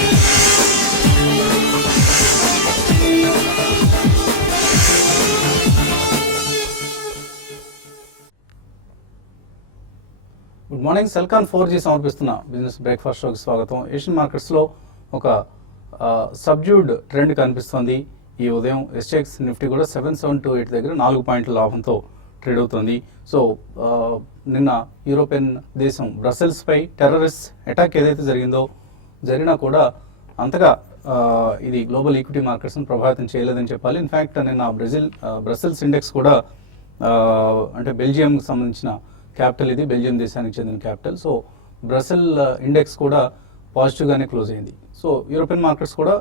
Good morning. Celkon 4G సమర్పిస్తున్న business breakfast షోకి స్వాగతం. ఏషియన్ మార్కెట్స్లో ఒక సబ్జ్యూడ్ ట్రెండ్ కనిపిస్తుంది. ఈ ఉదయం ఎస్టెక్స్ నిఫ్టీ కూడా 7728 దగ్గర 4 పాయింట్ల లాభంతో ట్రేడ్ అవుతుంది. సో నిన్న యూరోపియన్ దేశం బ్రసెల్స్పై టెర్రరిస్ట్ అటాక్ ఏదైతే జరిగినా కూడా అంతగా ఇది గ్లోబల్ ఈక్విటీ మార్కెట్స్ని ప్రభావితం చేయలేదని చెప్పాలి. ఇన్ఫ్యాక్ట్ నిన్న బ్రసెల్స్ ఇండెక్స్ కూడా అంటే బెల్జియంకి సంబంధించిన క్యాపిటల్, ఇది బెల్జియం దేశానికి చెందిన క్యాపిటల్. సో బ్రసెల్ ఇండెక్స్ కూడా పాజిటివ్గానే క్లోజ్ అయింది. సో యూరోపియన్ మార్కెట్స్ కూడా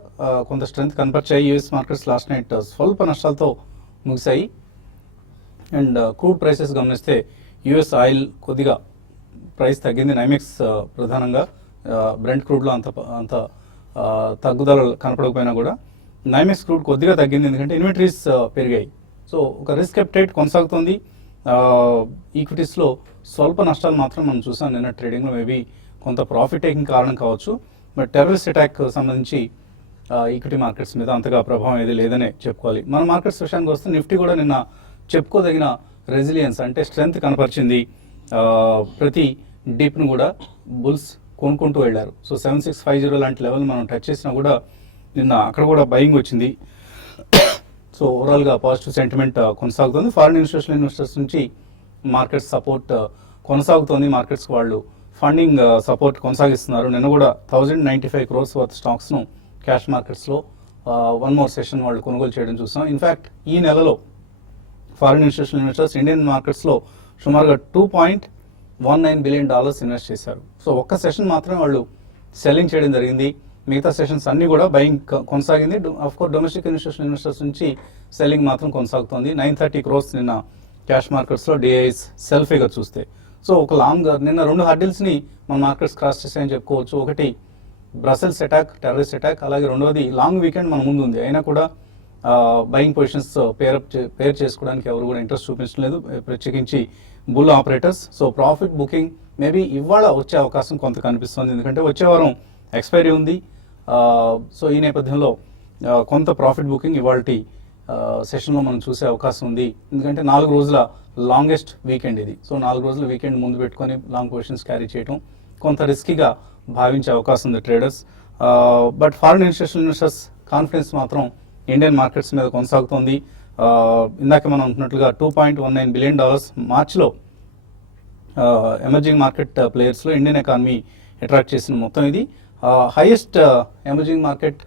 కొంత స్ట్రెంత్ కనపరిచాయి. యూఎస్ మార్కెట్స్ లాస్ట్ నైట్ స్వల్ప నష్టాలతో ముగిశాయి. అండ్ క్రూడ్ ప్రైసెస్ గమనిస్తే యూఎస్ ఆయిల్ కొద్దిగా ప్రైస్ తగ్గింది. నైమెక్స్ ప్రధానంగా బ్రెంట్ క్రూడ్లో అంత తగ్గుదల కనపడకపోయినా కూడా నైమెక్స్ క్రూడ్ కొద్దిగా తగ్గింది, ఎందుకంటే ఇన్వెంటరీస్ పెరిగాయి. సో ఒక రిస్క్ అప్టైట్ కొనసాగుతుంది. ఈక్విటీస్లో స్వల్ప నష్టాలు మాత్రం మనం చూసాం నిన్న ట్రేడింగ్లో. మేబీ కొంత ప్రాఫిట్ టేకింగ్ కారణం కావచ్చు. బట్ టెర్రరిస్ట్ అటాక్ సంబంధించి ఈక్విటీ మార్కెట్స్ మీద అంతగా ప్రభావం ఏది లేదనే చెప్పుకోవాలి. మన మార్కెట్స్ విషయానికి వస్తే నిఫ్టీ కూడా నిన్న చెప్పుకోదగిన రెసిలియన్స్ అంటే స్ట్రెంత్ కనపరిచింది. ప్రతి డీప్ను కూడా బుల్స్ కొనుక్కుంటూ వెళ్ళారు. సో 7650 లాంటి లెవెల్ మనం టచ్ చేసినా కూడా నిన్న అక్కడ కూడా బయింగ్ వచ్చింది. సో ఓవరాల్గా పాజిటివ్ సెంటిమెంట్ కొనసాగుతుంది. ఫారిన్ ఇన్స్టిట్యూషనల్ ఇన్వెస్టర్స్ నుంచి మార్కెట్ సపోర్ట్ కొనసాగుతోంది. మార్కెట్స్కి వాళ్ళు ఫండింగ్ సపోర్ట్ కొనసాగిస్తున్నారు. నిన్న కూడా 1095 crores వర్త్ స్టాక్స్ను క్యాష్ మార్కెట్స్లో వన్ మోర్ సెషన్ వాళ్ళు కొనుగోలు చేయడం చూసాం. ఇన్ఫ్యాక్ట్ ఈ నెలలో ఫారిన్ ఇన్స్టిట్యూషనల్ ఇన్వెస్టర్స్ ఇండియన్ మార్కెట్స్లో సుమారుగా $2.19 billion ఇన్వెస్ట్ చేశారు. సో ఒక్క సెషన్ మాత్రమే వాళ్ళు సెల్లింగ్ చేయడం జరిగింది. మిగతా సెషన్స్ అన్నీ కూడా బయింగ్ కొనసాగింది. అఫ్కోర్స్ డొమెస్టిక్ ఇన్స్టిట్యూషనల్ ఇన్వెస్టర్స్ నుంచి సెల్లింగ్ మాత్రం కొనసాగుతోంది. 930 crores నిన్న క్యాష్ మార్కెట్స్లో డిఐస్ సెల్ ఫిగర్ చూస్తే. సో ఒక నిన్న 2 హర్డిల్స్ని మన మార్కెట్స్ క్రాస్ చేసాయని చెప్పుకోవచ్చు. ఒకటి బ్రసెల్స్ అటాక్, టెర్రరిస్ట్ అటాక్, అలాగే రెండవది లాంగ్ వీకెండ్ మన ముందు ఉంది. అయినా కూడా బయింగ్ పొజిషన్స్ పేర్ చేసుకోవడానికి ఎవరు కూడా ఇంట్రెస్ట్ చూపించలేదు, ప్రత్యేకించి bull operators. So profit booking maybe ఇవాళ వచ్చే అవకాశం కొంత కనిపిస్తుంది, ఎందుకంటే వచ్చే వారం ఎక్స్పైరీ ఉంది. సో ఈ నేపథ్యంలో కొంత ప్రాఫిట్ బుకింగ్ ఇవాళ సెషన్లో మనం చూసే అవకాశం ఉంది, ఎందుకంటే 4 రోజుల లాంగెస్ట్ వీకెండ్ ఇది. సో 4 రోజుల వీకెండ్ ముందు పెట్టుకొని లాంగ్ పొజిషన్స్ క్యారీ చేయడం కొంత రిస్కీగా భావించే అవకాశం ఉంది traders. But foreign institutional investors confidence మాత్రం ఇండియన్ మార్కెట్స్ మీద కొనసాగుతోంది. ఇందాక మనం అంటున్నట్లుగా $2.19 billion మార్చ్లో ఎమర్జింగ్ మార్కెట్ ప్లేయర్స్లో ఇండియన్ ఎకానమీ అట్రాక్ట్ చేసిన మొత్తం ఇది. హైయెస్ట్ ఎమర్జింగ్ మార్కెట్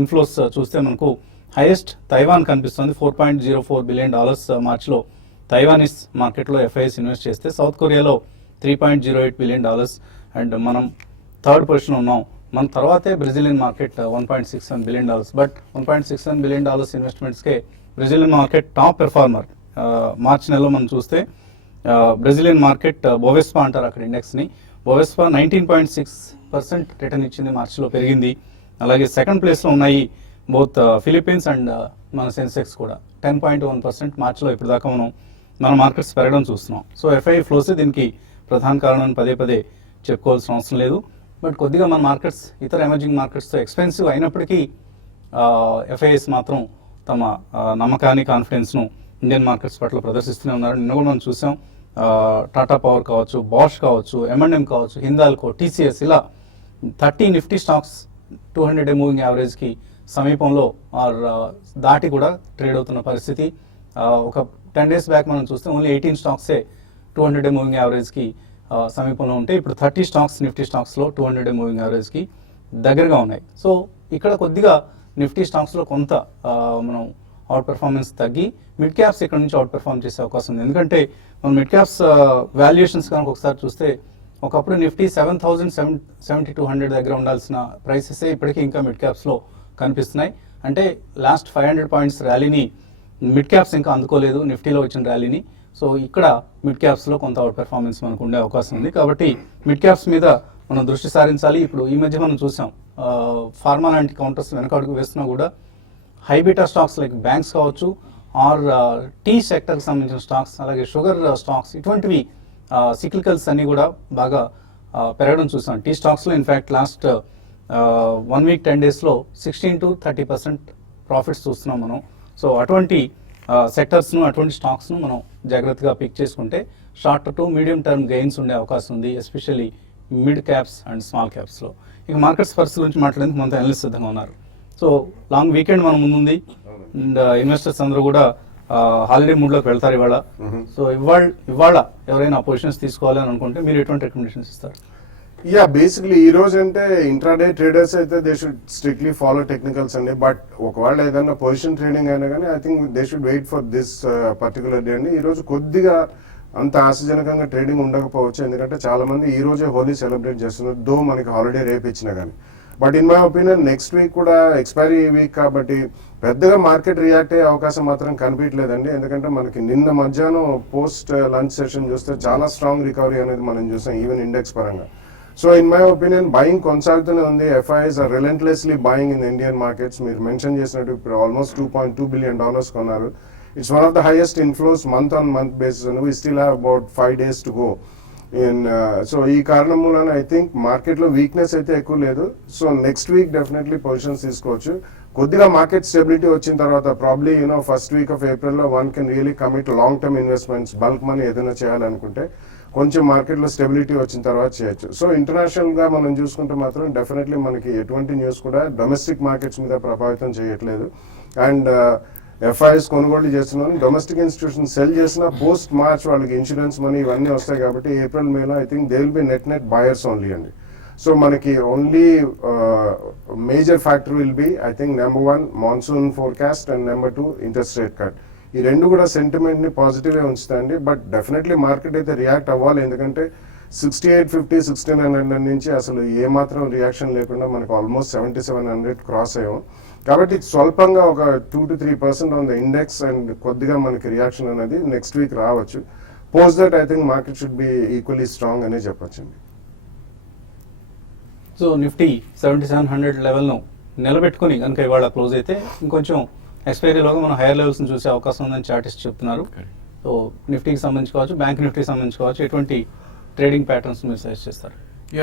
ఇన్ఫ్లోస్ చూస్తే మనకు హైయెస్ట్ తైవాన్ కనిపిస్తుంది. $4.04 billion మార్చ్లో తైవానీస్ మార్కెట్లో ఎఫ్ఐఎస్ ఇన్వెస్ట్ చేస్తే, సౌత్ కొరియాలో $3.08 billion, అండ్ మనం థర్డ్ పొజిషన్లో ఉన్నాం. మన తర్వాతే Brazilian market $1.61 billion. But $1.61 billion ఇన్వెస్ట్మెంట్స్కే Brazilian market top performer. March నెలలో మనం చూస్తే బ్రెజిలియన్ మార్కెట్ బోవెస్పా అంటారు అక్కడ ఇండెక్స్ని. బోవెస్పా 19.6% రిటర్న్ ఇచ్చింది, మార్చిలో పెరిగింది. అలాగే సెకండ్ ప్లేస్లో ఉన్నాయి బోత్ ఫిలిప్పీన్స్ అండ్ మన సెన్సెక్స్ కూడా 10.1% మార్చిలో ఇప్పుడు దాకా మన మార్కెట్స్ పెరగడం చూస్తున్నాం. సో ఎఫ్ఐ ఫ్లోసే దీనికి ప్రధాన కారణం పదే పదే చెప్పుకోవాల్సిన అవసరం లేదు. బట్ కొద్దిగా మన మార్కెట్స్ ఇతర ఎమర్జింగ్ మార్కెట్స్తో ఎక్స్పెన్సివ్ అయినప్పటికీ ఎఫ్ఐఎస్ మాత్రం తమ నమ్మకాన్ని, కాన్ఫిడెన్స్ను ఇండియన్ మార్కెట్స్ పట్ల ప్రదర్శిస్తూనే ఉన్నారు. నిన్న కూడా మనం చూసాం టాటా పవర్ కావచ్చు, బాష్ కావచ్చు, M&M కావచ్చు, హిందాల్కో, TCS, ఇలా 30 నిఫ్టీ స్టాక్స్ 200-day మూవింగ్ యావరేజ్కి సమీపంలో దాటి కూడా ట్రేడ్ అవుతున్న పరిస్థితి. ఒక 10 days బ్యాక్ మనం చూస్తే ఓన్లీ 18 స్టాక్సే 200-day మూవింగ్ యావరేజ్కి సమీపంలో ఉంటే ఇప్పుడు 30 స్టాక్స్ నిఫ్టీ స్టాక్స్లో 200-day మూవింగ్ యావరేజ్కి దగ్గరగా ఉన్నాయి. సో ఇక్కడ కొద్దిగా నిఫ్టీ స్టాక్స్లో కొంత మనం అవుట్ పెర్ఫార్మెన్స్ తగ్గి మిడ్ క్యాప్స్ ఇక్కడ నుంచి అవుట్ పెర్ఫార్మ్ చేసే అవకాశం ఉంది. ఎందుకంటే మనం మిడ్ క్యాప్స్ వాల్యుయేషన్స్ కనుక ఒకసారి చూస్తే ఒకప్పుడు నిఫ్టీ 7,772 దగ్గర ఉండాల్సిన ప్రైసెసే ఇప్పటికీ ఇంకా మిడ్ క్యాప్స్లో కనిపిస్తున్నాయి. అంటే లాస్ట్ 500 పాయింట్స్ ర్యాలీని మిడ్ క్యాప్స్ ఇంకా అందుకోలేదు, నిఫ్టీలో వచ్చిన ర్యాలీని. సో ఇక్కడ మిడ్ క్యాప్స్లో కొంత అవుట్ పెర్ఫార్మెన్స్ మనకు ఉండే అవకాశం ఉంది. కాబట్టి మిడ్ క్యాప్స్ మీద మనం దృష్టి సారించాలి. ఇప్పుడు ఈ మధ్య మనం చూసాం ఫార్మా లాంటి కౌంటర్స్ వెనకాడుకు వేస్తున్నా కూడా high beta stocks like banks కావచ్చు, ఆర్ టీ సెక్టర్కి సంబంధించిన స్టాక్స్, అలాగే షుగర్ స్టాక్స్, ఇటువంటివి సిక్లికల్స్ అన్నీ కూడా బాగా పెరగడం చూసాం. టీ స్టాక్స్లో ఇన్ఫ్యాక్ట్ లాస్ట్ 1 వీక్ 10 డేస్లో 16 to 30% ప్రాఫిట్స్ చూస్తున్నాం మనం. సో అటువంటి సెక్టర్స్ను, అటువంటి స్టాక్స్ను మనం జాగ్రత్తగా పిక్ చేసుకుంటే short to medium term gains ఉండే అవకాశం ఉంది, ఎస్పెషల్లీ మిడ్ క్యాప్స్ అండ్ స్మాల్ క్యాప్స్లో. ఇక మార్కెట్స్ పరిస్థితి గురించి మాట్లాడేందుకు మనతో అనలిస్ట్ సిద్ధంగా ఉన్నారు. సో లాంగ్ వీకెండ్ మన ముందుంది అండ్ ఇన్వెస్టర్స్ అందరూ కూడా హాలిడే మూడ్లోకి వెళ్తారు ఇవాళ. సో ఇవాళ ఎవరైనా పొజిషన్స్ తీసుకోవాలి అని అనుకుంటే మీరు ఎటువంటి రికమెండేషన్స్ ఇస్తారు? యా, బేసిక్లీ ఈ రోజు అంటే ఇంట్రాడే ట్రేడర్స్ అయితే they should strictly follow technicals అండి. బట్ ఒకవేళ ఏదైనా పొజిషన్ ట్రేడింగ్ అయినా కానీ I think they should wait for this particular day అండి. ఈ రోజు కొద్దిగా అంత ఆశాజనకంగా ట్రేడింగ్ ఉండకపోవచ్చు, ఎందుకంటే చాలా మంది ఈ రోజే హోలీ సెలబ్రేట్ చేస్తున్నారు, దో మనకి హాలిడే రేపు ఇచ్చినా కానీ. But in my opinion next week కూడా ఎక్స్పైరీ వీక్ కాబట్టి పెద్దగా మార్కెట్ రియాక్ట్ అయ్యే అవకాశం మాత్రం కనిపించలేదండి. ఎందుకంటే మనకి నిన్న మధ్యాహ్నం పోస్ట్ లంచ్ సెషన్ చూస్తే చాలా స్ట్రాంగ్ రికవరీ అనేది మనం చూసాం ఈవెన్ ఇండెక్స్ పరంగా. So in my opinion buying కొనసాగుతూనే ఉంది. FIs are relentlessly buying in Indian markets. మీరు మెన్షన్ చేసినట్టు ఇప్పుడు ఆల్మోస్ట్ $2.2 billion కొన్నారు. It's one of the highest inflows month on month basis. We still have about 5 days to go in. So ఈ కారణం మూలన I think మార్కెట్లో weakness అయితే ఎక్కువ లేదు. So next week definitely positions తీసుకోవచ్చు. కొద్దిగా మార్కెట్ స్టెబిలిటీ వచ్చిన తర్వాత ప్రాబ్లీ ఫస్ట్ వీక్ ఆఫ్ ఏప్రిల్లో one can really commit long term investments, bulk money ఏదైనా చేయాలనుకుంటే కొంచెం మార్కెట్లో స్టెబిలిటీ వచ్చిన తర్వాత చేయొచ్చు. సో ఇంటర్నేషనల్గా మనం చూసుకుంటే మాత్రం డెఫినెట్లీ మనకి ఎటువంటి న్యూస్ కూడా డొమెస్టిక్ మార్కెట్స్ మీద ప్రభావితం చేయట్లేదు. అండ్ ఎఫ్ఐఎస్ కొనుగోలు చేస్తున్నాను, డొమెస్టిక్ ఇన్స్టిట్యూషన్ సెల్ చేసిన పోస్ట్ మార్చ్ వాళ్ళకి ఇన్సూరెన్స్ మనీ ఇవన్నీ వస్తాయి కాబట్టి ఏప్రిల్ మేలో I think they will be net buyers only అండి. సో మనకి only major factor will be I think number 1 monsoon forecast and number 2 interest rate cut. ఈ రెండు కూడా సెంటిమెంట్ ని పాజిటివ్గా ఉంచుతాయండి. బట్ డెఫినెట్లీ మార్కెట్ అయితే రియాక్ట్ అవ్వాలి, ఎందుకంటే 6850 6900 నుంచి అసలు ఏమాత్రం రియాక్షన్ లేకుండా మనకు ఆల్మోస్ట్ 7700 క్రాస్ అయ్యాం. కాబట్టి స్వల్పంగా ఒక 2 to 3% on the index and కొద్దిగా మనకి రియాక్షన్ అనేది నెక్స్ట్ వీక్ రావచ్చు. Post that I think market should be equally strong అనే చెప్పొచ్చండి. సో నిఫ్టీ 7700 లెవెల్ను నిలబెట్టుకుని కనుక ఇవాళ క్లోజ్ అయితే ఇంకొంచెం ఎక్స్పైరీలోగా మనం హైయర్ లెవెల్స్ని చూసే అవకాశం ఉందని చార్టిస్ట్ చెప్తున్నారు. సో నిఫ్టీకి సంబంధించి కావచ్చు, బ్యాంక్ నిఫ్టీకి సంబంధించి కావచ్చు, ఎటువంటి ట్రేడింగ్ ప్యాటర్న్స్ మీరు సజెస్ట్ చేస్తారు?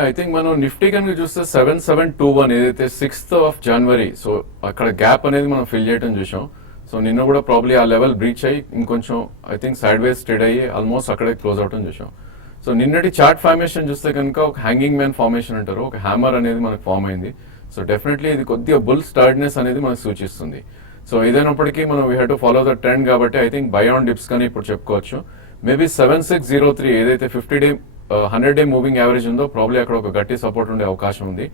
ఐ థింక్ మనం నిఫ్టీ కనుక చూస్తే 7721 ఏదైతే 6th of January, సో అక్కడ గ్యాప్ అనేది మనం ఫిల్ చేయడం చూసాం. సో నిన్న కూడా ప్రాబ్లీ ఆ లెవెల్ బ్రీచ్ అయ్యి ఇంకొంచెం I think side ways trade అయ్యి ఆల్మోస్ట్ అక్కడే క్లోజ్ అవడం చూసాం. సో నిన్నటి చార్ట్ ఫార్మేషన్ చూస్తే కనుక ఒక హ్యాంగింగ్ మ్యాన్ ఫార్మేషన్ అంటారు, ఒక హ్యామర్ అనేది మనకు ఫామ్ అయింది. సో డెఫినెట్లీ ఇది కొద్దిగా బుల్ స్టార్డ్నెస్ అనేది మనకు సూచిస్తుంది. సో ఏదైనప్పటికీ మనం we have to follow the trend కాబట్టి I think buy on dips కానీ ఇప్పుడు చెప్పుకోవచ్చు. మేబీ 7603 ఏదైతే 50-day 100-day మూవింగ్ యావరేజ్ ఉందో ప్రాబ్లీ అక్కడ ఒక గట్టి సపోర్ట్ ఉండే అవకాశం ఉంది.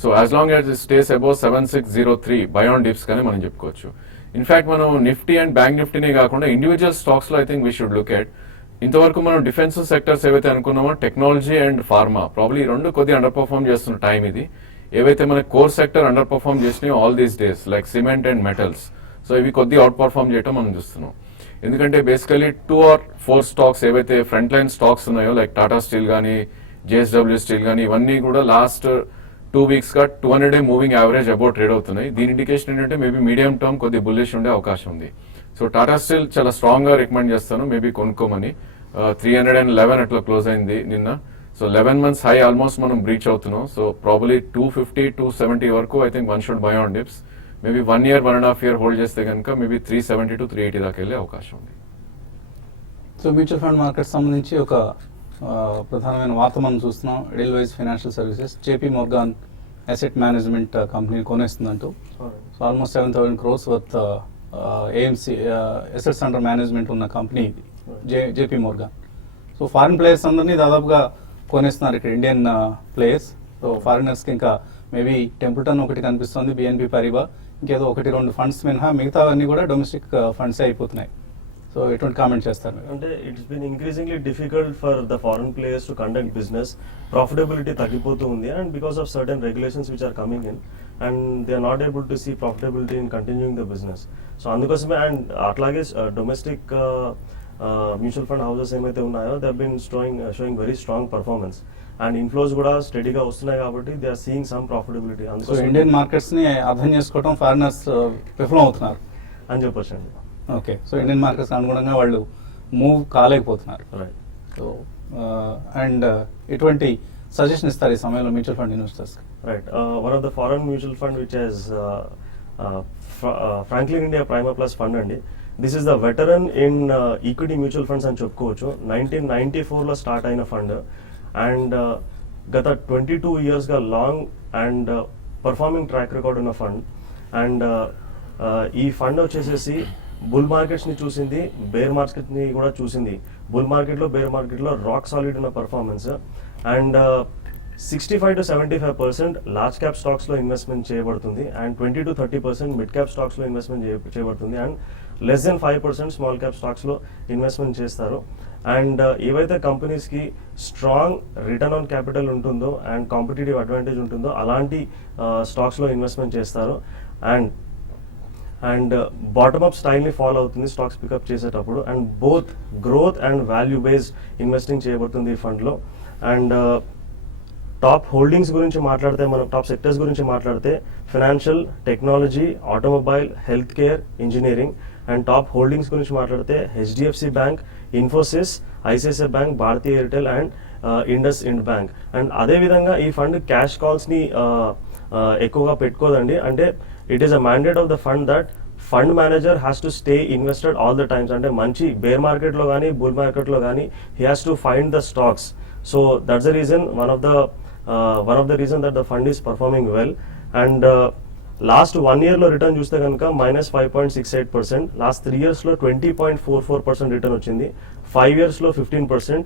So as long as it stays above 7603 by on dips కానీ మనం చెప్పుకోవచ్చు. ఇన్ఫాక్ట్ మనం నిఫ్టీ అండ్ బ్యాంక్ నిఫ్టీనే కాకుండా ఇండివిజువల్ స్టాక్స్ లో I think we should look at. ఇంతవరకు మనం డిఫెన్సివ్ సెక్టర్స్ ఏవైతే అనుకున్నామో టెక్నాలజీ అండ్ ఫార్మా ప్రాబ్లీ రెండు కొద్దిగా అండర్ పర్ఫార్మ్ చేస్తున్న టైం ఇది. ఏవైతే మన కోర్ సెక్టర్ అండర్ పర్ఫార్మ్ చేసినాయో all these days like cement and metals, so ఇవి కొద్దిగా అవుట్ పర్ఫార్మ్ చేయడం మనం చూస్తున్నాం. ఎందుకంటే బేసికలీ 2 or 4 స్టాక్స్ ఏవైతే ఫ్రంట్ లైన్ స్టాక్స్ ఉన్నాయో లైక్ టాటా స్టీల్ కానీ జేఎస్డబ్ల్యూ స్టీల్ కానీ ఇవన్నీ కూడా లాస్ట్ 2 weeks గా 200-day moving average about trade అవుతున్నాయి. దీని ఇండికేషన్ ఏంటంటే మేబీ మీడియం టర్మ్ కొద్దిగా బుల్లిష్ ఉండే అవకాశం ఉంది. సో టాటా స్టీల్ చాలా స్ట్రాంగ్ గా రికమెండ్ చేస్తాను మేబీ కొనుక్కోమని. 311 అట్లా క్లోజ్ అయింది నిన్న. సో 11 months హై ఆల్మోస్ట్ మనం బ్రీచ్ అవుతున్నాం. సో ప్రాబబ్లీ 250-270 వరకు I think one should buy on dips. Maybe 1 year 1.5 year hold చేస్తే కనుక మేబీ 370-380 దాకా వెళ్ళే అవకాశం ఉంది. సో మ్యూచువల్ ఫండ్ మార్కెట్ సంబంధించి ఒక ప్రధానమైన వార్త మనం చూస్తున్నాం. Edelweiss financial services JP Morgan asset management company కొనేస్తుందంటూ. So almost 7,000 crores worth AMC assets under management ఉన్న కంపెనీ ఇది JP Morgan. So foreign players అందరినీ దాదాపుగా కొనేస్తున్నారు ఇక్కడ ఇండియన్ ప్లేయర్స్. సో ఫారినర్స్కి ఇంకా మేబీ టెంపుల్టన్ ఒకటి కనిపిస్తుంది, బిఎన్పి పరిబా, ఇంకేదో 1-2 ఫండ్స్ మినహా మిగతావన్నీ కూడా డొమెస్టిక్ ఫండ్సే అయిపోతున్నాయి. సో ఎటువంటి కామెంట్ చేస్తారు? అంటే it's been increasingly difficult for the foreign players to conduct business. Profitability తగ్గిపోతూ ఉంది and because of certain regulations which are coming in and they are not able to see profitability in continuing the business. So అందుకోసమే and అట్లాగే domestic mutual fund houses ఏమైతే ఉన్నాయో they have been showing very strong performance and inflows కూడా స్టడీగా వస్తున్నాయి కాబట్టి they are seeing some profitability. So Indian markets ని అర్థం చేసుకోవడం ఫారినర్స్ విఫలం అవుతున్నారు అని చెప్పొచ్చండి. ఓకే, సో ఇండియన్ మార్కెట్స్ అనుగుణంగా వాళ్ళు మూవ్ కాలేకపోతున్నారు. రైట్. సో అండ్ ఎటువంటి సజెషన్ ఇస్తారు ఈ సమయంలో mutual fund investors? Right. One of the foreign mutual fund which has Franklin India Prima Plus Fund అండి. This is the veteran in equity mutual funds అని చెప్పుకోవచ్చు. 1994లో start అయిన fund and గత 22 ఇయర్స్గా long and performing track record ఉన్న fund and ఈ fund వచ్చేసేసి bull మార్కెట్స్ని చూసింది, బేర్ మార్కెట్ని కూడా చూసింది. బుల్ మార్కెట్లో, బేర్ మార్కెట్లో రాక్ సాలిడ్ ఉన్న performance and 65 to 75% large cap స్టాక్స్లో ఇన్వెస్ట్మెంట్ చేయబడుతుంది అండ్ 20 to 30% మిడ్ క్యాప్ స్టాక్స్లో ఇన్వెస్ట్మెంట్ చేయబడుతుంది and less than 5% small cap స్టాక్స్లో ఇన్వెస్ట్మెంట్ చేస్తారు. అండ్ ఏవైతే కంపెనీస్కి స్ట్రాంగ్ రిటర్న్ ఆన్ క్యాపిటల్ ఉంటుందో అండ్ కాంపిటేటివ్ అడ్వాంటేజ్ ఉంటుందో అలాంటి స్టాక్స్లో ఇన్వెస్ట్మెంట్ చేస్తారు. అండ్ బాటమ్ అప్ స్టైల్ని ఫాలో అవుతుంది స్టాక్స్ పికప్ చేసేటప్పుడు and both growth and value based investing చేయబడుతుంది ఈ ఫండ్లో. అండ్ టాప్ హోల్డింగ్స్ గురించి మాట్లాడితే, మనం టాప్ సెక్టర్స్ గురించి మాట్లాడితే financial, technology, automobile, health care, engineering. And top holdings గురించి మాట్లాడితే HDFC bank, Infosys, ICICI bank, Bharatiya Airtel and IndusInd bank. And అదేవిధంగా ఈ ఫండ్ క్యాష్ కాల్స్ని ఎక్కువగా పెట్టుకోదండి. అంటే it is a mandate of the fund that fund manager has to stay invested all the times. అంటే మంచి బేర్ మార్కెట్లో కానీ బుల్ మార్కెట్లో కానీ he has to find the stocks. So that's the reason, one of the reason that the fund is performing well. And last 1 yearలో return చూస్తే కనుక -5.68%, last 3 yearsలో 20.44% return వచ్చింది, 5 yearsలో 15%,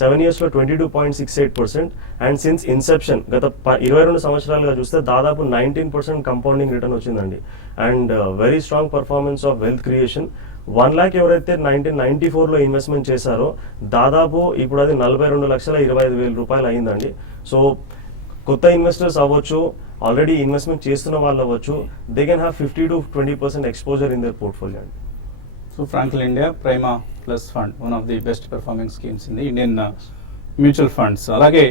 7 yearsలో 22.68%. And since Inception గత 22 సంవత్సరాలుగా చూస్తే దాదాపు 19% కంపౌండింగ్ రిటర్న్ వచ్చిందండి. And very strong performance of wealth creation. 1 lakh ఎవరైతే 1994లో investment చేశారో దాదాపు ఇప్పుడు అది 42,25,000 రూపాయలు అయిందండి. సో కొత్త ఇన్వెస్టర్స్ అవ్వచ్చు, ఆల్రెడీ ఇన్వెస్ట్మెంట్ చేస్తున్న వాళ్ళు అవ్వచ్చు, they can have 50 to 20% exposure in their portfolio అండి. So Franklin India Prima plus fund one of the best performing schemes in the Indian mutual funds. అలాగే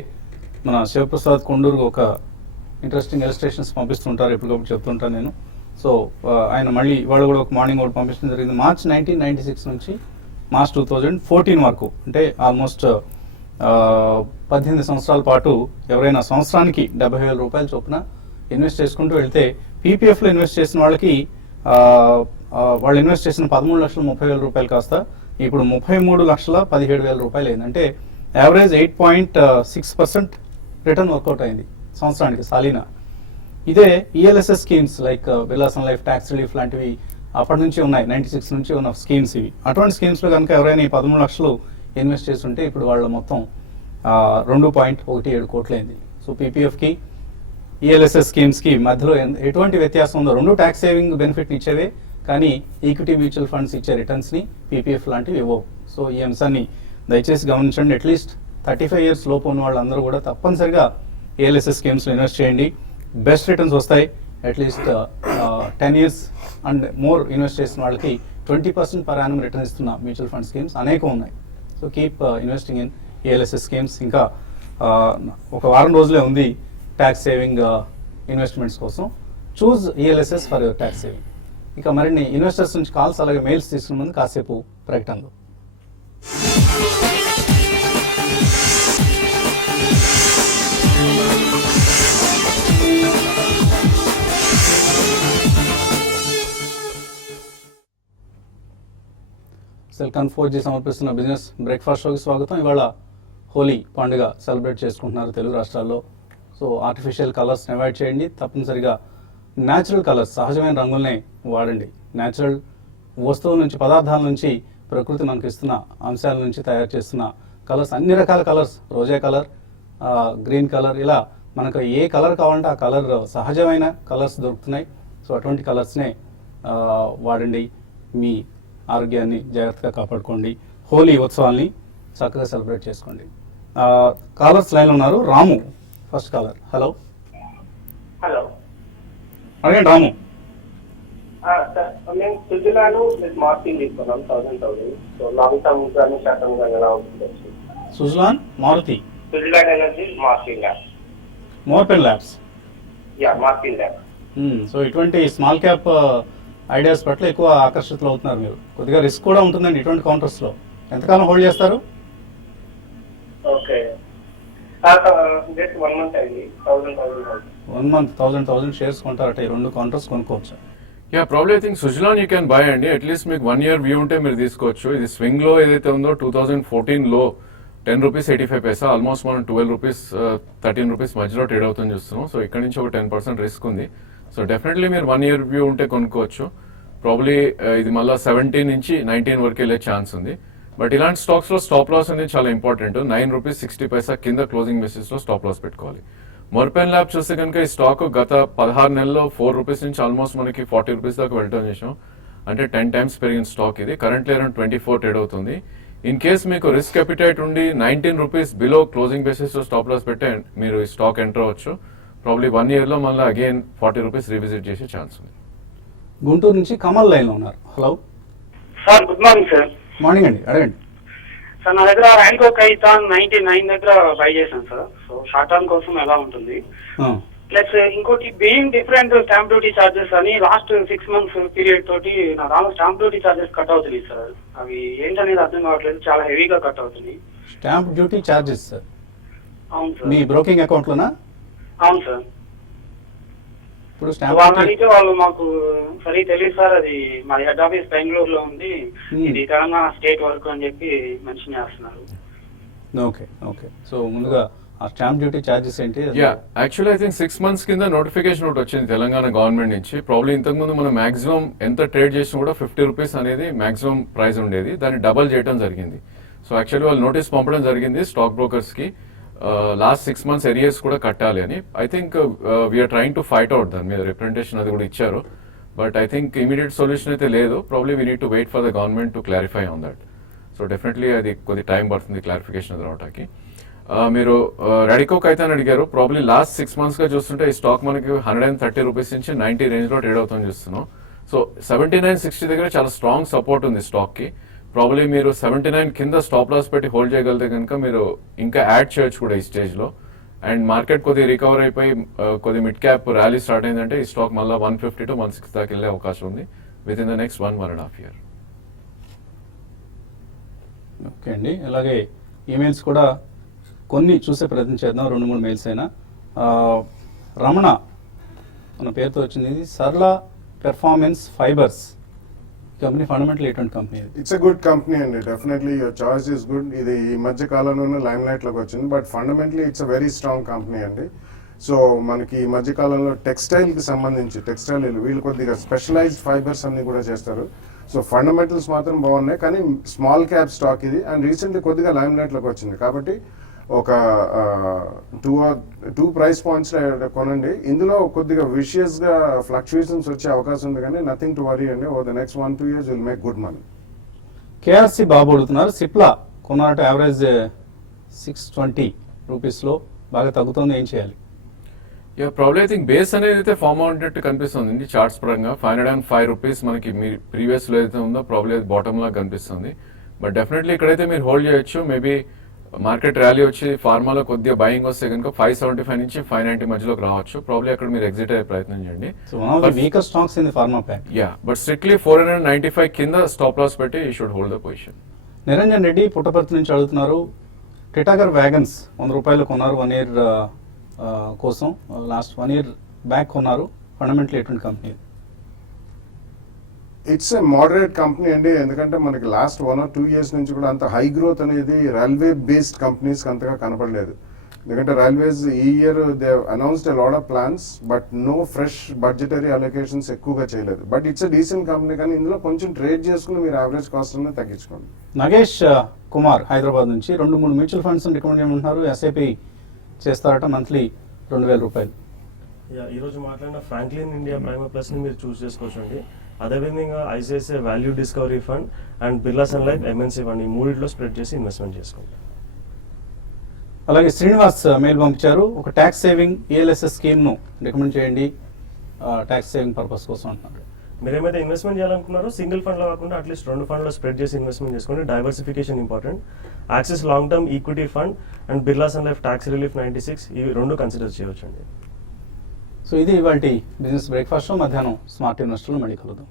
మన శివప్రసాద్ కొండూరు ఒక ఇంట్రెస్టింగ్ ఇలస్ట్రేషన్స్ పంపిస్తుంటారు, ఎప్పటికప్పుడు చెప్తుంటాను నేను. సో ఆయన మళ్ళీ ఇవాళ కూడా ఒక మార్నింగ్ ఒకటి పంపించడం జరిగింది. మార్చ్ 1996 నుంచి మార్చ్ 2014 వరకు, అంటే ఆల్మోస్ట్ 18 సంవత్సరాల పాటు ఎవరైనా సంవత్సరానికి 70,000 రూపాయల చొప్పున ఇన్వెస్ట్ చేసుకుంటూ వెళ్తే పీపీఎఫ్లో ఇన్వెస్ట్ చేసిన వాళ్ళకి వాళ్ళు ఇన్వెస్ట్ చేసిన 13,30,000 రూపాయలు కాస్త ఇప్పుడు 33,17,000 రూపాయలు అయింది. అంటే యావరేజ్ 8.6% రిటర్న్ వర్కౌట్ అయింది సంవత్సరానికి సాలీనా. ఇదే ELSS schemes like Birla sun life, tax relief లాంటివి అప్పటి నుంచి ఉన్నాయి, 96 నుంచి ఉన్న స్కీమ్స్ ఇవి. అటువంటి స్కీమ్స్లో కనుక ఎవరైనా 13 లక్షలు ఇన్వెస్ట్ చేస్తుంటే ఇప్పుడు వాళ్ళ మొత్తం 2.17 కోట్లయింది. సో పీపీఎఫ్కి ఈఎల్ఎస్ఎస్ స్కీమ్స్కి మధ్యలో ఎటువంటి వ్యత్యాసం ఉందో, రెండు ట్యాక్స్ సేవింగ్ బెనిఫిట్ ఇచ్చేవే, కానీ ఈక్విటీ మ్యూచువల్ ఫండ్స్ ఇచ్చే రిటర్న్స్ని పీపీఎఫ్ లాంటివి ఇవ్వవు. సో ఈ అంశాన్ని దయచేసి గమనించండి. అట్లీస్ట్ 35 years లోపు ఉన్న వాళ్ళందరూ కూడా తప్పనిసరిగా ఈఎల్ఎస్ఎస్ స్కీమ్స్లో ఇన్వెస్ట్ చేయండి, బెస్ట్ రిటర్న్స్ వస్తాయి. At least 10 years and more invest చేసిన వాళ్ళకి 20% పర్ యానం రిటర్న్ ఇస్తున్న మ్యూచువల్ ఫండ్ స్కీమ్స్ అనేకం ఉన్నాయి. So keep investing in ELSS schemes. ఇంకా ఒక వారం రోజులే ఉంది ట్యాక్స్ సేవింగ్ ఇన్వెస్ట్మెంట్స్ కోసం. Choose ELSS for your tax saving. ఇక మరిన్ని ఇన్వెస్టర్స్ నుంచి కాల్స్ అలాగే మెయిల్స్ తీసుకున్న ముందు కాసేపు ప్రకటనలు. సెల్కాన్ 4G సమర్పిస్తున్న బిజినెస్ బ్రేక్ఫాస్ట్ షోకి స్వాగతం. ఇవాళ హోలీ పండుగ సెలబ్రేట్ చేసుకుంటున్నారు తెలుగు రాష్ట్రాల్లో. సో ఆర్టిఫిషియల్ కలర్స్ని అవాయిడ్ చేయండి, తప్పనిసరిగా న్యాచురల్ కలర్స్, సహజమైన రంగుల్నే వాడండి. న్యాచురల్ వస్తువుల నుంచి, పదార్థాల నుంచి, ప్రకృతి మనకి ఇస్తున్న అంశాల నుంచి తయారు చేస్తున్న కలర్స్, అన్ని రకాల కలర్స్, రోజా కలర్, గ్రీన్ కలర్, ఇలా మనకు ఏ కలర్ కావాలంటే ఆ కలర్, సహజమైన కలర్స్ దొరుకుతున్నాయి. సో అటువంటి కలర్స్నే వాడండి. మీ ఆరోగ్యాన్ని జాగ్రత్తగా కాపాడుకోండి. హోలీ ఉత్సవాల్ని చక్కగా సెలబ్రేట్ చేసుకోండి. కాలర్స్ లైన్లో ఉన్నారు. Ramu first caller. Hello hello, అడగండి రాము. సార్ మేము సుజలాను మార్కింగ్ తీసుకున్నాం 1,000. సో లాంగ్ టర్మ్ కానీ షార్ట్ టర్మ్ కానీ ఎలా ఉంటుంది? Suzlon Maruti, Suzlon energy marking lab. Morepen labs. Yeah, marking lab. So ఇటువంటి స్మాల్ క్యాప్ ఐడియాస్ పట్ల ఎక్కువ ఆకర్షితులు అవుతున్నారు మీరు. కొద్దిగా రిస్క్ కూడా ఉంటుందండి ఇటువంటి కౌంటర్స్లో. ఎంతకాలం హోల్డ్ చేస్తారు? ఓకే, జస్ట్ 1 month అయింది. 1,000 1 month 1000 షేర్స్ కొంటారట, ఈ 2 కౌంటర్స్ కొనుక్కోవచ్చు. Yeah probably I think Suzlon you can buy అండి. అట్లీస్ట్ మీకు 1 year వ్యూ ఉంటే మీరు తీసుకోవచ్చు. ఇది స్వింగ్ లో ఏదైతే ఉందో 2014 లో 10 రూపీస్ 85 పైసా, ఆల్మోస్ట్ మనం 12 రూపీస్ 13 రూపీస్ మధ్యలో ట్రేడ్ అవుతుంది చూస్తున్నాం. సో ఇక్కడ నుంచి ఒక 10% రిస్క్ ఉంది. సో డెఫినెట్లీ మీరు 1 year వ్యూ ఉంటే కొనుక్కోవచ్చు. ప్రాబ్లీ ఇది మళ్ళీ 17 నుంచి 19 వరకు వెళ్ళే ఛాన్స్ ఉంది. బట్ ఇలాంటి స్టాక్స్ లో స్టాప్ లాస్ అనేది చాలా ఇంపార్టెంట్. 9 రూపీస్ 60 పైసా కింద క్లోజింగ్ బేసిస్ లో స్టాప్ లాస్ పెట్టుకోవాలి. మొర్పెన్ ల్యాబ్ చూస్తే కనుక ఈ స్టాక్ గత 16 నెలల్లో 4 రూపీస్ నుంచి ఆల్మోస్ట్ మనకి 40 రూపీస్ దాకా వెళ్ళటం చేసాం. అంటే 10 times పెరిగిన స్టాక్ ఇది. కరెంట్లీ అరౌండ్ 24 ట్రేడ్ అవుతుంది. ఇన్ కేస్ మీకు రిస్క్ అపిటైట్ ఉండి 19 రూపీస్ బిలో క్లోజింగ్ బేసిస్ లో స్టాప్ లాస్ పెట్టే మీరు ఈ స్టాక్ ఎంటర్ అవ్వచ్చు. ప్రాబ్లీ 1 year లో మళ్ళీ అగైన్ 40 రూపీస్ రీవిజిట్ చేసే ఛాన్స్ ఉంది. గుంటూరు నుంచి కమల్ లైన్ లో ఉన్నారు. Hello, sir good morning sir. Morning అండి, అడగండి. సార్ నా దగ్గర ర్యాంకో కైతాన్ 99 దగ్గర బై చేశాను సార్. సో షార్ట్ టర్మ్ కోసం ఎలా ఉంటుంది? ప్లస్ ఇంకోటి being different stamp duty charges అని లాస్ట్ 6 months పీరియడ్ తోటి నా దానిలో స్టాంప్ డ్యూటీ చార్జెస్ కట్ అవుతున్నాయి సార్. అవి ఏంటనేది అర్థం కావట్లేదు, చాలా హెవీగా కట్ అవుతున్నాయి. స్టాంప్ డ్యూటీ చార్జెస్ సార్ అవును సార్. మీ బ్రోకింగ్ అకౌంట్ లోనా? అవును సార్. ఇప్పుడు స్టాంప్ వాళ్ళని డ్యూటీ అడిగితే వాళ్ళు మాకు సరిగ్గా తెలియదు సార్. అది మా హెడ్ ఆఫీస్ బెంగళూరులో ఉంది, ఇది తెలంగాణ స్టేట్ వర్క్ అని చెప్పి మెన్షన్ చేస్తున్నారు. Okay okay. సో ముందుగా ఆ స్టాంప్ డ్యూటీ చార్జెస్ ఏంటి? Yeah actually I think 6 months కింద నోటిఫికేషన్ ఒకటి వచ్చింది తెలంగాణ గవర్నమెంట్ నుంచి. ప్రాబ్లీ ఇంతకుముందు మనం మాక్సిమం ఎంత ట్రేడ్ చేసినా కూడా 50 రూపీస్ అనేది మాక్సిమం ప్రైస్ ఉండేది, దాన్ని డబల్ చేయడం జరిగింది. సో యాక్చువల్లీ వాళ్ళు నోటీస్ పంపడం జరిగింది స్టాక్ బ్రోకర్స్ కి, లాస్ట్ 6 months ఎరియర్స్ కూడా కట్టాలి అని. I think we're trying to fight out, దాని మీద రిప్రజెంటేషన్ అది కూడా ఇచ్చారు. But I think immediate solution అయితే లేదు. Probably we need to wait for the government to clarify on that. So definitely అది కొద్ది టైం పడుతుంది క్లారిఫికేషన్ అది రావడానికి. మీరు రెడికో కైతాన్ అడిగారు. ప్రాబ్లీ లాస్ట్ 6 months గా చూస్తుంటే ఈ స్టాక్ మనకి 130 రూపీస్ నుంచి 90 రేంజ్ లో ట్రేడ్ అవుతుంది చూస్తున్నాం. సో 79-60 దగ్గర చాలా స్ట్రాంగ్ సపోర్ట్ ఉంది స్టాక్ కి. ప్రాబ్లీ మీరు 79 కింద స్టాప్ లాస్ పెట్టి హోల్డ్ చేయగలిగితే కనుక మీరు ఇంకా యాడ్ చేయొచ్చు కూడా ఈ స్టేజ్ లో. అండ్ మార్కెట్ కొద్దిగా రికవర్ అయిపోయి కొద్ది మిడ్ క్యాప్ ర్యాలీ స్టార్ట్ అయిందంటే ఈ స్టాక్ మళ్ళీ 150 to 160 దాకా వెళ్ళే అవకాశం ఉంది with in the next 1.5 year. Okay అండి. అలాగే ఈమెయిల్స్ కూడా కొన్ని చూసే ప్రయత్నం చేద్దాం. 2-3 మెయిల్స్ అయినా. రమణ మన పేరుతో వచ్చింది. ఇది Sarla performance fibres company fundamental ఎటువంటి company? It's a good company అండి. Definitely your choice is good. ఇది ఈ మధ్య కాలంలోనే లైమ్ లైట్ లోకి వచ్చింది, but fundamentally it's a very strong company అండి. సో మనకి ఈ మధ్య కాలంలో టెక్స్టైల్ కి సంబంధించి టెక్స్టైల్ వీళ్ళు కొద్దిగా స్పెషలైజ్డ్ ఫైబర్స్ అన్ని కూడా చేస్తారు. సో ఫండమెంటల్స్ మాత్రం బాగున్నాయి, కానీ స్మాల్ క్యాప్ స్టాక్ ఇది. అండ్ రీసెంట్లీ కొద్దిగా లైమ్ లైట్ లోకి వచ్చింది కాబట్టి ఒక 2 price points కొనండి. ఇందులో కొద్దిగా విషియస్ గా ఫ్లక్చుయేషన్స్ వచ్చే అవకాశం ఉంది, కానీ నథింగ్ టు వరీ అండి. Over the next 1-2 years will make good money. KRC Babu అడుగుతున్నారు. సిప్లా కొన్నారట, యావరేజ్ 620 రూపీస్లో బాగా తగ్గుతుంది, ఏం చేయాలి? Yeah probably I think base అనేది అయితే ఫార్మ్ అవునట్టు కనిపిస్తుంది చార్ట్స్ పరంగా. 505 రూపీస్ మనకి మీ ప్రీవియస్ లో అయితే ఉందో ప్రాబ్లీ అది బాటమ్ లాగా కనిపిస్తుంది. బట్ డెఫినెట్లీ ఇక్కడైతే మీరు హోల్డ్ చేయొచ్చు. మేబీ మార్కెట్ ర్యాలీ వచ్చి ఫార్మాలో కొద్దిగా బయింగ్ వస్తే కనుక 575 నుంచి 590 మధ్యలోకి రావచ్చు. ప్రాబ్లీ అక్కడ మీరు ఎగ్జిట్ అయ్యే ప్రయత్నం చేయండి. Weaker stocks in the pharma pack. Yeah but strictly 495 కింద స్టాప్ లాస్ పెట్టి you should hold the position. Niranjan Reddy Puttaparthi నుంచి అడుగుతున్నారు. టిటాగర్ వ్యాగన్స్ 100 రూపాయలు కొన్నారు 1 year కోసం. లాస్ట్ 1 year బ్యాక్ కొన్నారు. ఫండమెంటల్ ఎటువంటి company? It's a moderate company అండి. ఎందుకంటే మనకి లాస్ట్ 1 or 2 years నుంచి కూడా అంత హై గ్రోత్ అనేది రైల్వే బేస్డ్ కంపెనీస్ అంతగా కనపడలేదు. ఎందుకంటే రైల్వేస్ ఈ year they announced a lot of plans, but no fresh budgetary allocations ఎక్కువగా చేయలేదు. But it's a decent company, కానీ ఇందులో కొంచెం ట్రేడ్ చేసుకుని మీరు యావరేజ్ కాస్ట్ అనేది తగ్గించుకోండి. నగేష్ కుమార్ హైదరాబాద్ నుంచి 2-3 మ్యూచువల్ ఫండ్స్ రికమెండ్ చేయమంటున్నారు. ఎస్ఐపి చేస్తారట, మంత్లీ 2000 రూపాయలు. ఈ రోజు మాట్లాడిన ఫ్రాంక్లిన్ ఇండియా ప్రైమా ప్లస్ ని మీరు చూస్ చేసుకోవచ్చు అండి. అదేవిధంగా ICICI value discovery fund and Birla sun life MNC fund ఈ మూడిట్లో స్ప్రెడ్ చేసి ఇన్వెస్ట్మెంట్ చేసుకోండి. అలాగే శ్రీనివాస్ మెయిల్ పంపించారు. ఒక ట్యాక్స్ సేవింగ్ ఈఎల్ఎస్ఎస్ స్కీమ్ను రికమెండ్ చేయండి ట్యాక్స్ సేవింగ్ పర్పస్ కోసం అంటున్నారు. మీరు ఏమైతే ఇన్వెస్ట్మెంట్ చేయాలనుకున్నారో సింగిల్ ఫండ్ లో కాకుండా అట్లీస్ట్ 2 ఫండ్లో స్ప్రెడ్ చేసి ఇన్వెస్ట్మెంట్ చేసుకోండి. Diversification important. Axis long term equity fund and Birla sun life tax relief 96 ఇవి 2 కన్సిడర్ చేయవచ్చు అండి. సో ఇది ఇవాళ బిజినెస్ బ్రేక్ఫాస్ట్. మధ్యాహ్నం స్మార్ట్ ఇన్వెస్టర్లో మళ్ళీ కలుద్దాం.